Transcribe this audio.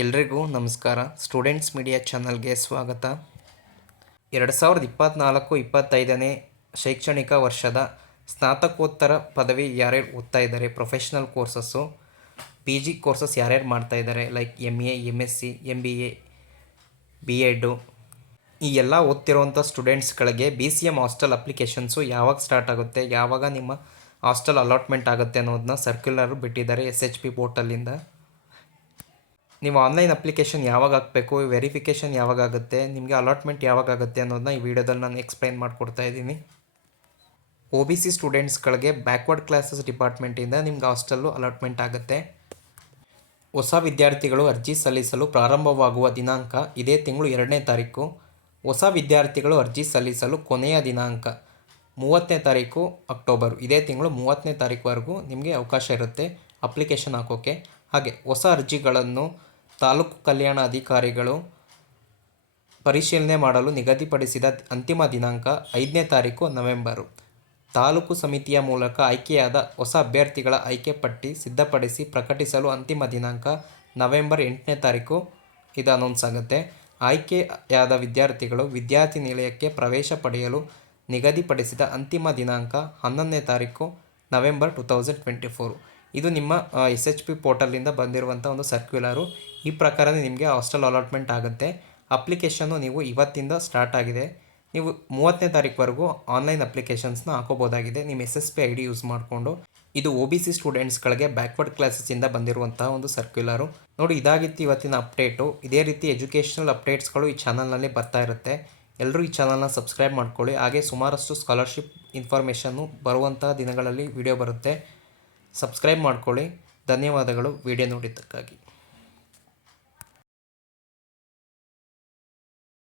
ಎಲ್ರಿಗೂ ನಮಸ್ಕಾರ. Students media ಚಾನಲ್ಗೆ ಸ್ವಾಗತ. 2024-25ನೇ ಶೈಕ್ಷಣಿಕ ವರ್ಷದ ಸ್ನಾತಕೋತ್ತರ ಪದವಿ ಯಾರ್ಯಾರು ಓದ್ತಾ ಇದ್ದಾರೆ, ಪ್ರೊಫೆಷ್ನಲ್ ಕೋರ್ಸಸ್ಸು, PG ಕೋರ್ಸಸ್ ಯಾರ್ಯಾರು ಮಾಡ್ತಾ ಇದ್ದಾರೆ, like MA, MSc, MBA, B.Ed, ಈ ಎಲ್ಲ ಓದ್ತಿರೋವಂಥ ಸ್ಟೂಡೆಂಟ್ಸ್ಗಳಿಗೆ BCM ಹಾಸ್ಟೆಲ್ ಅಪ್ಲಿಕೇಶನ್ಸು ಯಾವಾಗ ಸ್ಟಾರ್ಟ್ ಆಗುತ್ತೆ, ಯಾವಾಗ ನಿಮ್ಮ ಹಾಸ್ಟೆಲ್ ಅಲಾಟ್ಮೆಂಟ್ ಆಗುತ್ತೆ ಅನ್ನೋದನ್ನ ಸರ್ಕ್ಯುಲರ್ ಬಿಟ್ಟಿದ್ದಾರೆ SHP ಪೋರ್ಟಲಿಂದ. ನೀವು ಆನ್ಲೈನ್ ಅಪ್ಲಿಕೇಶನ್ ಯಾವಾಗ ಹಾಕಬೇಕು, ವೆರಿಫಿಕೇಷನ್ ಯಾವಾಗ ಆಗುತ್ತೆ, ನಿಮಗೆ ಅಲಾಟ್ಮೆಂಟ್ ಯಾವಾಗ ಆಗುತ್ತೆ ಅನ್ನೋದನ್ನ ಈ ವಿಡಿಯೋದಲ್ಲಿ ನಾನು ಎಕ್ಸ್ಪ್ಲೈನ್ ಮಾಡಿಕೊಡ್ತಾ ಇದ್ದೀನಿ. OBC ಸ್ಟೂಡೆಂಟ್ಸ್ಗಳಿಗೆ ಬ್ಯಾಕ್ವರ್ಡ್ ಕ್ಲಾಸಸ್ ಡಿಪಾರ್ಟ್ಮೆಂಟಿಂದ ನಿಮ್ಗೆ ಹಾಸ್ಟೆಲ್ಲು ಅಲಾಟ್ಮೆಂಟ್ ಆಗುತ್ತೆ. ಹೊಸ ವಿದ್ಯಾರ್ಥಿಗಳು ಅರ್ಜಿ ಸಲ್ಲಿಸಲು ಪ್ರಾರಂಭವಾಗುವ ದಿನಾಂಕ ಇದೇ ತಿಂಗಳು 2ನೇ ತಾರೀಕು. ಹೊಸ ವಿದ್ಯಾರ್ಥಿಗಳು ಅರ್ಜಿ ಸಲ್ಲಿಸಲು ಕೊನೆಯ ದಿನಾಂಕ 30ನೇ ತಾರೀಕು ಅಕ್ಟೋಬರ್. ಇದೇ ತಿಂಗಳು 30ನೇ ತಾರೀಕುವರೆಗೂ ನಿಮಗೆ ಅವಕಾಶ ಇರುತ್ತೆ ಅಪ್ಲಿಕೇಶನ್ ಹಾಕೋಕ್ಕೆ. ಹಾಗೆ ಹೊಸ ಅರ್ಜಿಗಳನ್ನು ತಾಲೂಕು ಕಲ್ಯಾಣ ಅಧಿಕಾರಿಗಳು ಪರಿಶೀಲನೆ ಮಾಡಲು ನಿಗದಿಪಡಿಸಿದ ಅಂತಿಮ ದಿನಾಂಕ 5ನೇ ತಾರೀಕು ನವೆಂಬರು. ತಾಲೂಕು ಸಮಿತಿಯ ಮೂಲಕ ಆಯ್ಕೆಯಾದ ಹೊಸ ಅಭ್ಯರ್ಥಿಗಳ ಆಯ್ಕೆ ಪಟ್ಟಿ ಸಿದ್ಧಪಡಿಸಿ ಪ್ರಕಟಿಸಲು ಅಂತಿಮ ದಿನಾಂಕ ನವೆಂಬರ್ 8ನೇ ತಾರೀಕು ಇದು ಅನೌನ್ಸ್ ಆಗುತ್ತೆ. ಆಯ್ಕೆಯಾದ ವಿದ್ಯಾರ್ಥಿಗಳು ವಿದ್ಯಾರ್ಥಿ ನಿಲಯಕ್ಕೆ ಪ್ರವೇಶ ಪಡೆಯಲು ನಿಗದಿಪಡಿಸಿದ ಅಂತಿಮ ದಿನಾಂಕ 11ನೇ ತಾರೀಕು ನವೆಂಬರ್ 2024. ಇದು ನಿಮ್ಮ SHP ಪೋರ್ಟಲಿಂದ ಬಂದಿರುವಂಥ ಒಂದು ಸರ್ಕ್ಯುಲರು. ಈ ಪ್ರಕಾರನೇ ನಿಮಗೆ ಹಾಸ್ಟೆಲ್ ಅಲಾಟ್ಮೆಂಟ್ ಆಗುತ್ತೆ. ಅಪ್ಲಿಕೇಶನ್ನು ನೀವು ಇವತ್ತಿಂದ ಸ್ಟಾರ್ಟ್ ಆಗಿದೆ. ನೀವು 30ನೇ ತಾರೀಕುವರೆಗೂ ಆನ್ಲೈನ್ ಅಪ್ಲಿಕೇಶನ್ಸ್ನ ಹಾಕೋಬೋದಾಗಿದೆ ನಿಮ್ಮ SSP ID ಯೂಸ್ ಮಾಡಿಕೊಂಡು. ಇದು OBC ಸ್ಟೂಡೆಂಟ್ಸ್ಗಳಿಗೆ ಬ್ಯಾಕ್ವರ್ಡ್ ಕ್ಲಾಸಸ್ಸಿಂದ ಬಂದಿರುವಂತಹ ಒಂದು ಸರ್ಕ್ಯುಲರು. ನೋಡಿ, ಇದಾಗಿತ್ತು ಇವತ್ತಿನ ಅಪ್ಡೇಟು. ಇದೇ ರೀತಿ ಎಜುಕೇಷನಲ್ ಅಪ್ಡೇಟ್ಸ್ಗಳು ಈ ಚಾನಲ್ನಲ್ಲಿ ಬರ್ತಾ ಇರುತ್ತೆ. ಎಲ್ಲರೂ ಈ ಚಾನಲ್ನ ಸಬ್ಸ್ಕ್ರೈಬ್ ಮಾಡ್ಕೊಳ್ಳಿ. ಹಾಗೆ ಸುಮಾರಷ್ಟು ಸ್ಕಾಲರ್ಶಿಪ್ ಇನ್ಫಾರ್ಮೇಷನ್ನು ಬರುವಂತಹ ದಿನಗಳಲ್ಲಿ ವಿಡಿಯೋ ಬರುತ್ತೆ. ಸಬ್ಸ್ಕ್ರೈಬ್ ಮಾಡ್ಕೊಳ್ಳಿ. ಧನ್ಯವಾದಗಳು ವಿಡಿಯೋ ನೋಡಿದ್ದಕ್ಕಾಗಿ.